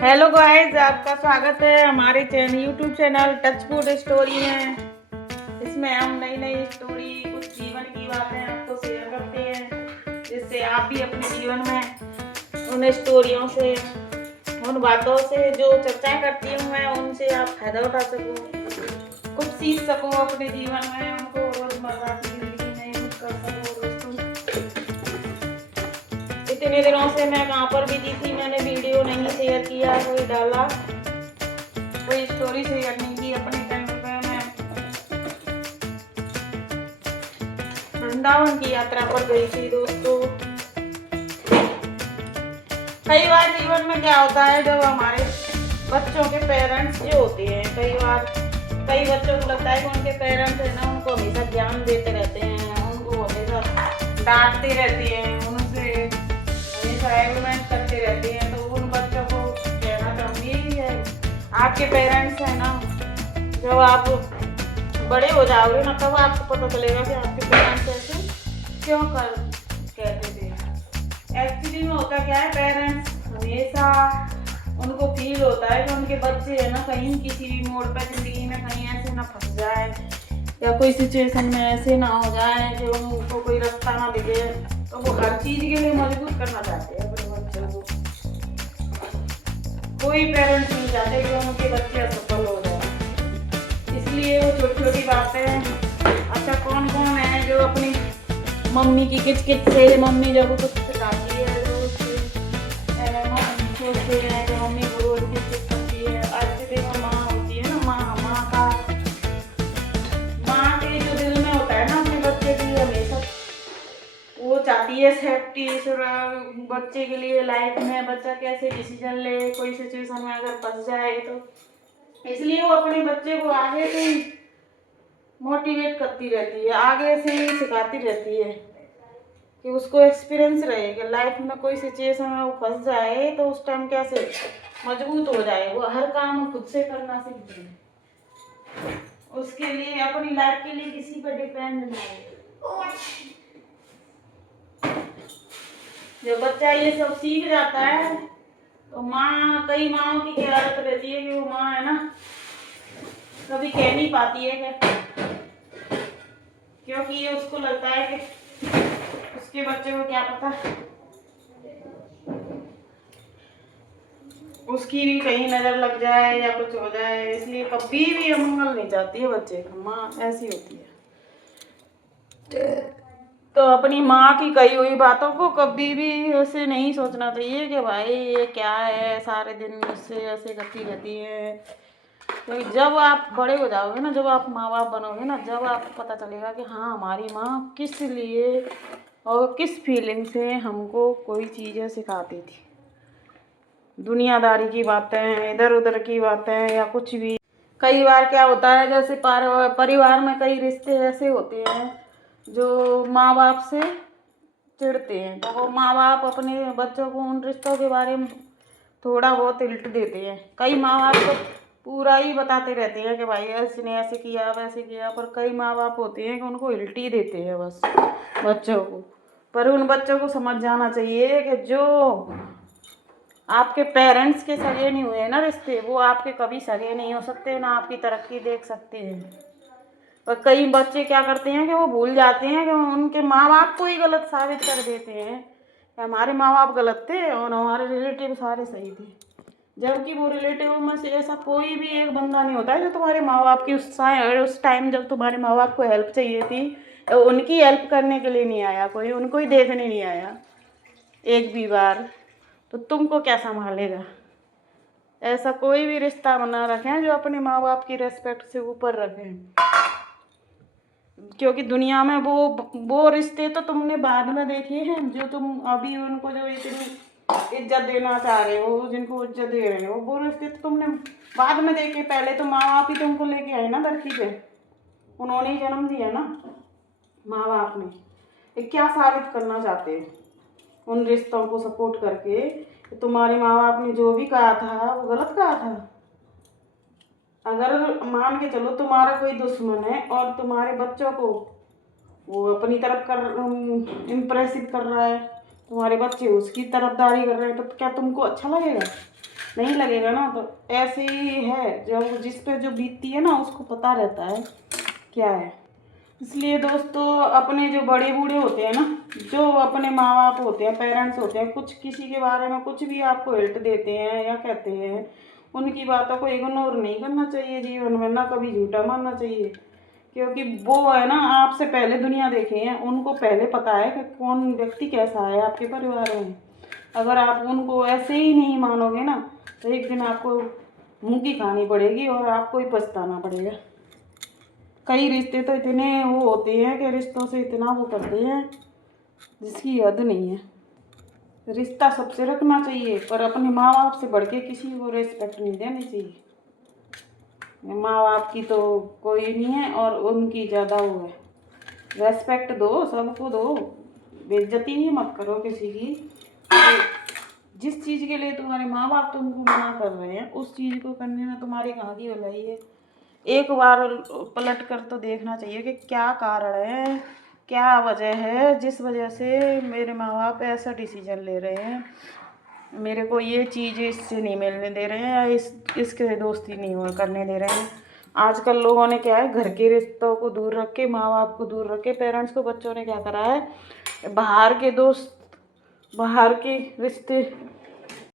Hello guys, आपका स्वागत है हमारे YouTube channel touch food story में। इसमें हम नई नई स्टोरी, कुछ जीवन की बातें आपको शेयर करते हैं, जिससे आप भी अपने जीवन में उन स्टोरियों से, उन बातों से जो चर्चाएं करती हूँ मैं, उनसे आप फायदा उठा सको, कुछ सीख सको अपने जीवन में, उनको रोजमर्रा की जिंदगी में यूज कर सको। दोस्तों, इतने दिनों से मैं कहाँ पर बिजी थी, मैंने वीडियो नहीं शेयर किया, कोई डाला, कोई स्टोरी शेयर नहीं की अपने चैनल पे। मैं वृंदावन की यात्रा पर गई थी दोस्तों। कई बार जीवन में क्या होता है, जब हमारे बच्चों के पेरेंट्स जो होते हैं, कई बच्चों को लगता है कि उनके पेरेंट्स है ना, उनको हमेशा ज्ञान देते रहते हैं, उनको हमेशा डांटते रहते हैं, उनसे हमेशा आर्गुमेंट करते रहते हैं। तो उन बच्चों को कहना चाहूँगी, आपके पेरेंट्स है ना, जब आप बड़े हो जाओगे ना, तब आपको पता चलेगा कि आपके पेरेंट्स ऐसे क्यों कहते थे। एक्चुअली में होता क्या है, पेरेंट्स हमेशा उनको फील होता है कि उनके बच्चे है ना, कहीं किसी भी मोड़ पर जिंदगी में कहीं ऐसे ना फंस जाए, या कोई सिचुएशन में ऐसे ना हो जाए कि उनको कोई रास्ता ना दिखे। तो वो हर चीज के लिए मजबूर करना चाहते हैं अपने बच्चों को। कोई पेरेंट्स नहीं चाहते कि उनके बच्चे असफल हो जाए, इसलिए वो छोटी छोटी बातें। अच्छा, कौन कौन है जो अपनी मम्मी की किचकिच से, मम्मी जब कुछ सिखाती है तो उससे सोचते हैं कि मम्मी को रोज किचकिच करती है। आज के दिन में माँ होती है ना, माँ के जो दिल में होता है ना अपने बच्चे के लिए, हमेशा वो चाहती है सेफ्टी बच्चे के लिए। लाइफ में बच्चा कैसे डिसीजन ले, कोई सिचुएशन में अगर फंस जाए तो, इसलिए वो अपने बच्चे को आगे से ही मोटिवेट करती रहती है, आगे से ही सिखाती रहती है कि उसको एक्सपीरियंस रहे कि लाइफ में कोई सिचुएशन में वो फंस जाए तो उस टाइम कैसे मजबूत हो जाए, वो हर काम खुद से करना सीख जाए, उसके लिए अपनी लाइफ के लिए किसी पर डिपेंड ना हो। जब बच्चा ये सब सीख जाता है तो कई माँओं की क्या आदत रहती है कि वो माँ है ना, कभी कह नहीं पाती है क्योंकि ये उसको लगता है कि उसके बच्चे को क्या पता, उसकी भी कहीं नजर लग जाए या कुछ हो जाए, इसलिए कभी भी अमंगल नहीं चाहती है बच्चे का। माँ ऐसी होती है। तो अपनी माँ की कही हुई बातों को कभी भी ऐसे नहीं सोचना चाहिए कि भाई ये क्या है, सारे दिन मुझसे ऐसे करती रहती है। क्योंकि जब आप बड़े हो जाओगे ना, जब आप माँ बाप बनोगे ना, जब आपको पता चलेगा कि हाँ, हमारी माँ किस लिए और किस फीलिंग से हमको कोई चीज़ें सिखाती थी, दुनियादारी की बातें, इधर उधर की बातें, या कुछ भी। कई बार क्या होता है, जैसे परिवार में कई रिश्ते ऐसे होते हैं जो माँ बाप से चिढ़ते हैं, तो वो माँ बाप अपने बच्चों को उन रिश्तों के बारे में थोड़ा बहुत हिल्ट देते हैं। कई माँ बाप तो पूरा ही बताते रहते हैं कि भाई इसने ऐसे किया वैसे किया, पर कई माँ बाप होते हैं कि उनको हिल्ट ही देते हैं बस बच्चों को। पर उन बच्चों को समझ जाना चाहिए कि जो आपके पेरेंट्स के सगे नहीं हुए ना रिश्ते, वो आपके कभी सगे नहीं हो सकते, ना आपकी तरक्की देख सकते हैं। और कई बच्चे क्या करते हैं कि वो भूल जाते हैं कि उनके माँ बाप को ही गलत साबित कर देते हैं कि हमारे माँ बाप गलत थे और हमारे रिलेटिव सारे सही थे, जबकि वो रिलेटिव में से ऐसा कोई भी एक बंदा नहीं होता है जो तुम्हारे माँ बाप की उस टाइम जब तुम्हारे माँ बाप को हेल्प चाहिए थी, तो उनकी हेल्प करने के लिए नहीं आया, कोई उनको ही देखने नहीं आया एक भी बार। तो तुमको क्या संभालेगा? ऐसा कोई भी रिश्ता बना रखें जो अपने माँ बाप की रेस्पेक्ट से ऊपर रखें, क्योंकि दुनिया में वो रिश्ते तो तुमने बाद में देखे हैं, जो तुम अभी उनको जो इतनी इज्जत देना चाह रहे हो, जिनको इज्जत दे रहे हो, वो रिश्ते तो तुमने बाद में देखे। पहले तो माँ बाप ही तुमको लेके आए ना धरती पे, उन्होंने ही जन्म दिया ना, माँ बाप ने। ये क्या साबित करना चाहते हैं उन रिश्तों को सपोर्ट करके कि तुम्हारे माँ बाप ने जो भी कहा था वो गलत कहा था? अगर मान के चलो तुम्हारा कोई दुश्मन है और तुम्हारे बच्चों को वो अपनी तरफ इम्प्रेसिव कर रहा है, तुम्हारे बच्चे उसकी तरफदारी कर रहे हैं, तो क्या तुमको अच्छा लगेगा? नहीं लगेगा ना, तो ऐसे ही है, जब जिस पे जो बीतती है ना उसको पता रहता है क्या है। इसलिए दोस्तों अपने जो बड़े बूढ़े होते हैं ना, जो अपने माँ बाप होते हैं, पेरेंट्स होते हैं, कुछ किसी के बारे में कुछ भी आपको हिंट देते हैं या कहते हैं, उनकी बातों को इग्नोर नहीं करना चाहिए जीवन में, ना कभी झूठा मानना चाहिए। क्योंकि वो है ना आपसे पहले दुनिया देखे हैं, उनको पहले पता है कि कौन व्यक्ति कैसा है आपके परिवार में। अगर आप उनको ऐसे ही नहीं मानोगे ना, तो एक दिन आपको मुँह की खानी पड़ेगी और आपको ही पछताना पड़ेगा। कई रिश्ते तो इतने वो होते हैं कि रिश्तों से इतना वो करते हैं जिसकी हद नहीं है। रिश्ता सबसे रखना चाहिए, पर अपने माँ बाप से बढ़ के किसी को रिस्पेक्ट नहीं देनी चाहिए। माँ बाप की तो कोई नहीं है और उनकी ज़्यादा वो है। रेस्पेक्ट दो, सबको दो, बेइज्जती ही मत करो किसी की। जिस चीज़ के लिए तुम्हारे माँ बाप तुमको मना कर रहे हैं, उस चीज़ को करने में तुम्हारी कहाँ की भलाई है। एक बार पलट कर तो देखना चाहिए कि क्या कारण है, क्या वजह है जिस वजह से मेरे माँ बाप ऐसा डिसीजन ले रहे हैं, मेरे को ये चीज़ इससे नहीं मिलने दे रहे हैं या इसके दोस्ती नहीं हो करने दे रहे हैं। आजकल लोगों ने क्या है, घर के रिश्तों को दूर रख के, माँ बाप को दूर रख के, पेरेंट्स को, बच्चों ने क्या करा है, बाहर के दोस्त, बाहर के रिश्ते